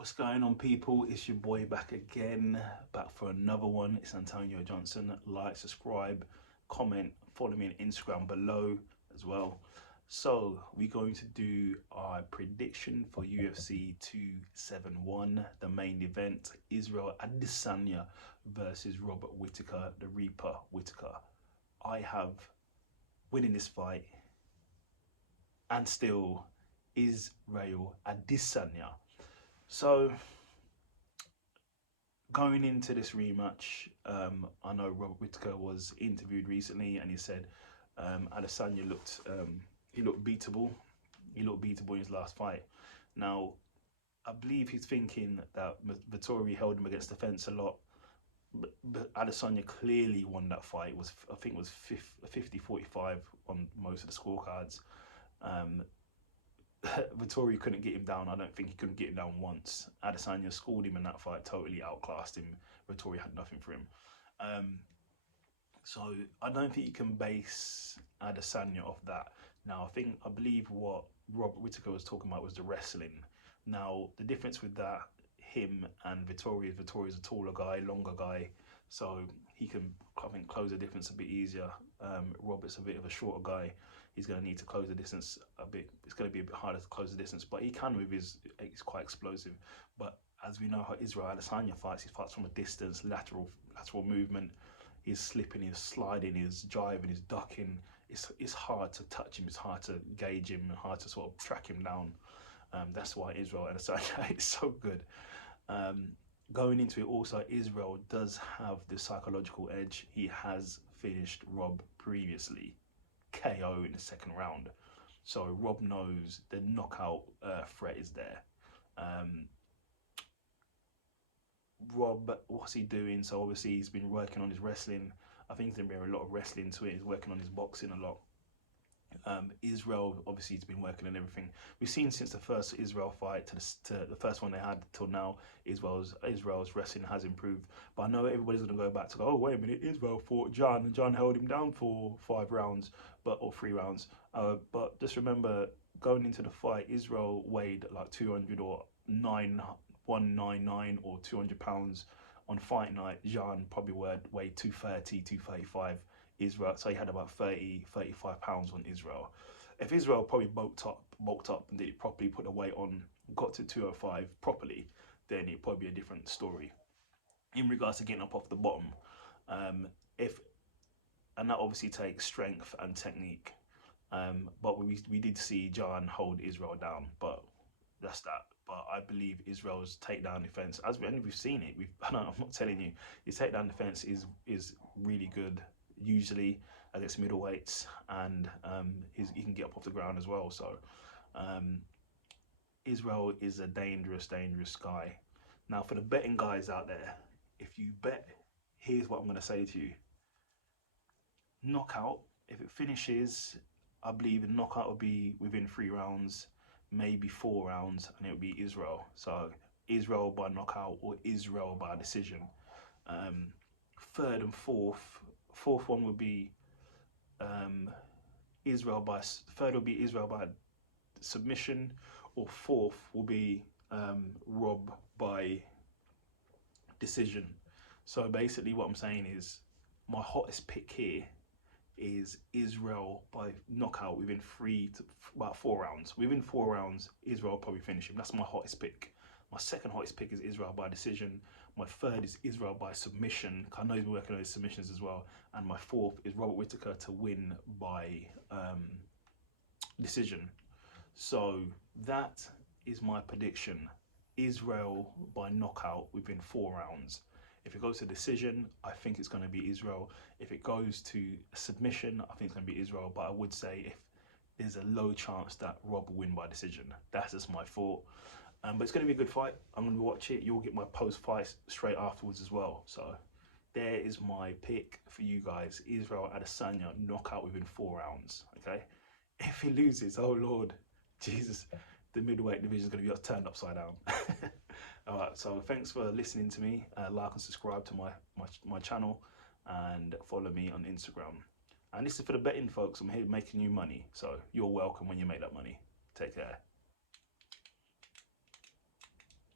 What's going on, people? It's your boy back again, back for another one. It's Antonio Johnson. Like, subscribe, comment, follow me on Instagram below as well. So we're going to do our prediction for UFC 271, the main event, Israel Adesanya versus Robert Whittaker, the Reaper Whittaker. I have winning this fight, and still Israel Adesanya. So going into this rematch, I know Robert Whittaker was interviewed recently, and he said Adesanya looked he looked beatable. He looked beatable in his last fight. Now, I believe he's thinking that Vettori held him against the fence a lot, but Adesanya clearly won that fight. I think it was 50-45 on most of the scorecards. Vettori couldn't get him down. I don't think he couldn't get him down once. Adesanya schooled him in that fight, totally outclassed him. Vettori had nothing for him. So I don't think you can base Adesanya off that. Now, I believe what Robert Whittaker was talking about was the wrestling. Now, the difference with that, him and Vettori is a taller guy, longer guy, so he can, I think, close the difference a bit easier. Robert's a bit of a shorter guy. He's going to need to close the distance a bit. It's going to be a bit harder to close the distance, but he can with he's quite explosive. But as we know how Israel Adesanya fights, he fights from a distance, lateral movement. He's slipping, he's sliding, he's jiving, he's ducking. It's hard to touch him. It's hard to gauge him, hard to sort of track him down. That's why Israel Adesanya is so good. Going into it also, Israel does have the psychological edge. He has finished Rob previously, KO in the second round. So Rob knows the knockout threat is there. Rob, what's he doing? So obviously he's been working on his wrestling. I think he's been bringing a lot of wrestling to it. He's working on his boxing a lot. Israel, obviously, he's been working on everything. We've seen since the first Israel fight to the first one they had till now, Israel's wrestling has improved. But I know everybody's going to go back to go, oh, wait a minute, Israel fought John, and John held him down for 5 rounds, or 3 rounds. But just remember, going into the fight, Israel weighed like 200 or 199 or 200 pounds. On fight night, Jean probably weighed 230, 235. Israel, so he had about 35 pounds on Israel. If Israel probably bulked up and did it properly, put the weight on, got to 205 properly, then it'd probably be a different story. In regards to getting up off the bottom, and that obviously takes strength and technique. But we did see John hold Israel down, but that's that. But I believe Israel's takedown defense, we've seen it. I'm not telling you, his takedown defense is really good. Usually against middleweights, and he can get up off the ground as well. So Israel is a dangerous guy. Now, for the betting guys out there, if you bet, here's what I'm going to say to you. Knockout, if it finishes, I believe the knockout will be within 3 rounds, maybe 4 rounds, and it will be Israel. So Israel by knockout or Israel by decision. Third and fourth one would be Israel by submission, or fourth will be Rob by decision. So basically what I'm saying is my hottest pick here is Israel by knockout within 3 to about 4 rounds. Within 4 rounds, Israel will probably finish him. That's my hottest pick. My second hottest pick is Israel by decision. My third is Israel by submission. I know he's been working on his submissions as well. And my fourth is Robert Whittaker to win by decision. So that is my prediction. Israel by knockout within 4 rounds. If it goes to decision, I think it's going to be Israel. If it goes to submission, I think it's going to be Israel. But I would say if there's a low chance that Rob will win by decision. That's just my thought. But it's going to be a good fight. I'm going to watch it. You'll get my post-fight straight afterwards as well. So there is my pick for you guys. Israel Adesanya, knockout within 4 rounds. Okay. If he loses, oh Lord, Jesus, the middleweight division is going to be turned upside down. All right. So thanks for listening to me. Like and subscribe to my channel, and follow me on Instagram. And this is for the betting folks. I'm here making you money. So you're welcome when you make that money. Take care.